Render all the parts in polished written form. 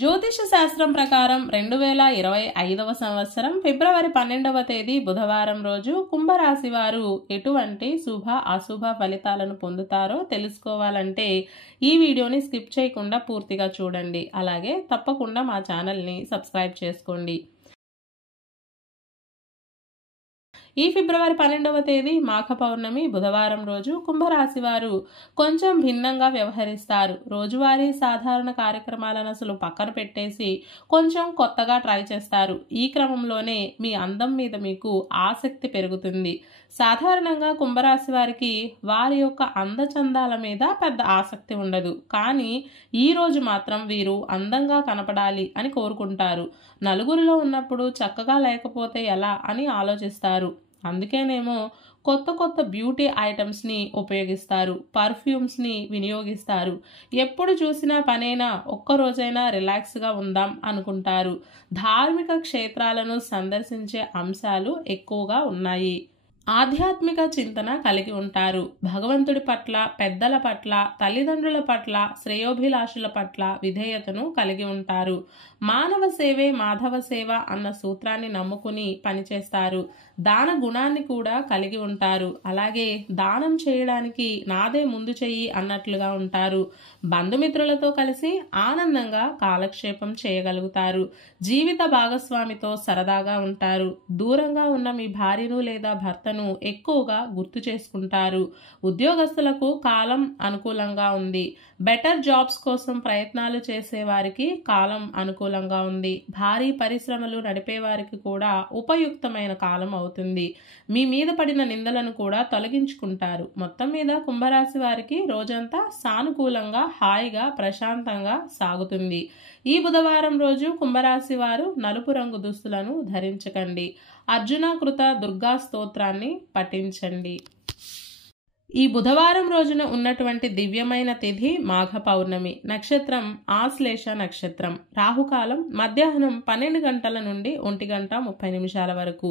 జ్యోతిష శాస్త్రం ప్రకారం 2025వ సంవత్సరం ఫిబ్రవరి 12వ తేదీ బుధవారం రోజు కుంభరాశి వారు ఎటువంటి శుభ అశుభ ఫలితాలను పొందుతారో తెలుసుకోవాలంటే ఈ వీడియోని స్కిప్ చేయకుండా పూర్తిగా చూడండి. అలాగే తప్పకుండా మా ఛానల్ని సబ్స్క్రైబ్ చేసుకోండి. ఈ ఫిబ్రవరి 12వ తేదీ మాఘ పౌర్ణమి బుధవారం రోజు కుంభరాశి వారు కొంచెం భిన్నంగా వ్యవహరిస్తారు. రోజువారీ సాధారణ కార్యక్రమాలను అసలు పక్కన పెట్టేసి కొంచెం కొత్తగా ట్రై చేస్తారు. ఈ క్రమంలోనే మీ అందం మీద మీకు ఆసక్తి పెరుగుతుంది. సాధారణంగా కుంభరాశి వారికి వారి యొక్క అందచందాల మీద పెద్ద ఆసక్తి ఉండదు. కానీ ఈ రోజు మాత్రం వీరు అందంగా కనపడాలి అని కోరుకుంటారు. నలుగురిలో ఉన్నప్పుడు చక్కగా లేకపోతే ఎలా అని ఆలోచిస్తారు. అందుకేనేమో కొత్త బ్యూటీ ఐటమ్స్ని ఉపయోగిస్తారు, పర్ఫ్యూమ్స్ని వినియోగిస్తారు. ఎప్పుడు చూసినా పనైనా ఒక్కరోజైనా రిలాక్స్గా ఉందాం అనుకుంటారు. ధార్మిక క్షేత్రాలను సందర్శించే అంశాలు ఎక్కువగా ఉన్నాయి. ఆధ్యాత్మిక చింతన కలిగి ఉంటారు. భగవంతుడి పట్ల, పెద్దల పట్ల, తల్లిదండ్రుల పట్ల, శ్రేయోభిలాషుల పట్ల విధేయతను కలిగి ఉంటారు. మానవ సేవే మాధవ సేవ అన్న సూత్రాన్ని నమ్ముకుని పనిచేస్తారు. దాన గుణాన్ని కూడా కలిగి ఉంటారు. అలాగే దానం చేయడానికి నాదే ముందు చెయ్యి అన్నట్లుగా ఉంటారు. బంధుమిత్రులతో కలిసి ఆనందంగా కాలక్షేపం చేయగలుగుతారు. జీవిత భాగస్వామితో సరదాగా ఉంటారు. దూరంగా ఉన్న మీ భార్యను లేదా భర్తను ఎక్కువగా గుర్తు చేసుకుంటారు. ఉద్యోగస్తులకు కాలం అనుకూలంగా ఉంది. బెటర్ జాబ్స్ కోసం ప్రయత్నాలు చేసే వారికి కాలం అనుకూలంగా ఉంది. భారీ పరిశ్రమలు నడిపే వారికి కూడా ఉపయుక్తమైన కాలం అవుతుంది. మీ మీద పడిన నిందలను కూడా తొలగించుకుంటారు. మొత్తం మీద కుంభరాశి వారికి రోజంతా సానుకూలంగా, హాయిగా, ప్రశాంతంగా సాగుతుంది. ఈ బుధవారం రోజు కుంభరాశి వారు నలుపు రంగు దుస్తులను ధరించకండి. అర్జునకృత దుర్గా స్తోత్రాన్ని పఠించండి. ఈ బుధవారం రోజున ఉన్నటువంటి దివ్యమైన తిథి మాఘ పౌర్ణమి. నక్షత్రం ఆశ్లేష నక్షత్రం. రాహుకాలం మధ్యాహ్నం 12 గంటల నుండి 1:30 వరకు.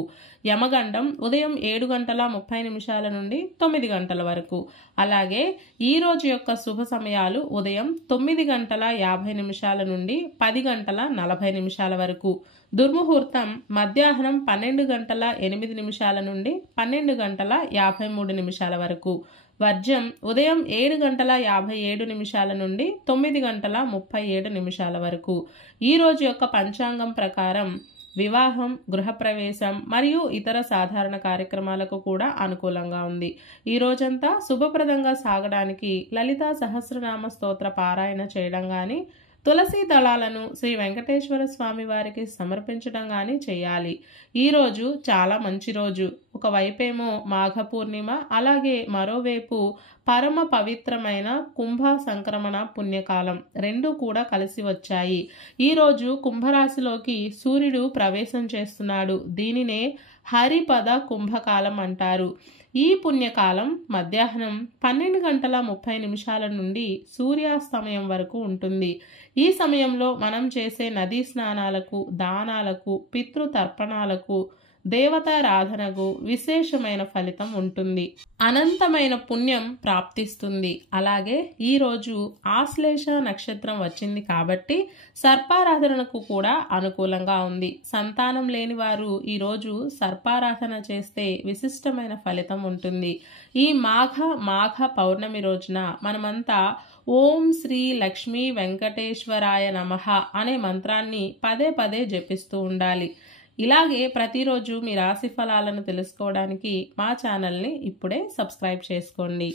యమగండం ఉదయం 7:30 నుండి 9 గంటల వరకు. అలాగే ఈ రోజు యొక్క శుభ సమయాలు ఉదయం 9:50 నుండి 10:40 వరకు. దుర్ముహూర్తం మధ్యాహ్నం 12:08 నుండి 12:53 వరకు. వర్జం ఉదయం 7:57 నుండి 9:37 వరకు. ఈ రోజు యొక్క పంచాంగం ప్రకారం వివాహం, గృహప్రవేశం మరియు ఇతర సాధారణ కార్యక్రమాలకు కూడా అనుకూలంగా ఉంది. ఈ రోజంతా శుభప్రదంగా సాగడానికి లలితా సహస్రనామ స్తోత్ర పారాయణ చేయడం కానీ, తులసి దళాలను శ్రీ వెంకటేశ్వర స్వామి వారికి సమర్పించడం కానీ చేయాలి. ఈ రోజు చాలా మంచి రోజు. ఒకవైపేమో మాఘ పూర్ణిమ, అలాగే మరోవైపు పరమ పవిత్రమైన కుంభ సంక్రమణ పుణ్యకాలం రెండు కూడా కలిసి వచ్చాయి. ఈ రోజు కుంభరాశిలోకి సూర్యుడు ప్రవేశం చేస్తున్నాడు. దీనినే హరిపద కుంభకాలం అంటారు. ఈ పుణ్యకాలం మధ్యాహ్నం 12:30 నుండి సూర్యాస్తమయం వరకు ఉంటుంది. ఈ సమయంలో మనం చేసే నదీ స్నానాలకు, దానాలకు, పితృతర్పణాలకు, దేవతారాధనకు విశేషమైన ఫలితం ఉంటుంది. అనంతమైన పుణ్యం ప్రాప్తిస్తుంది. అలాగే ఈరోజు ఆశ్లేష నక్షత్రం వచ్చింది కాబట్టి సర్పారాధనకు కూడా అనుకూలంగా ఉంది. సంతానం లేని వారు ఈరోజు సర్పారాధన చేస్తే విశిష్టమైన ఫలితం ఉంటుంది. ఈ మాఘ పౌర్ణమి రోజున మనమంతా ఓం శ్రీ లక్ష్మీ వెంకటేశ్వరాయ నమః అనే మంత్రాన్ని పదే పదే జపిస్తూ ఉండాలి. ఇలాగే ప్రతిరోజు మీ రాశి ఫలాలను తెలుసుకోవడానికి మా ఛానల్ని ఇప్పుడే సబ్స్క్రైబ్ చేసుకోండి.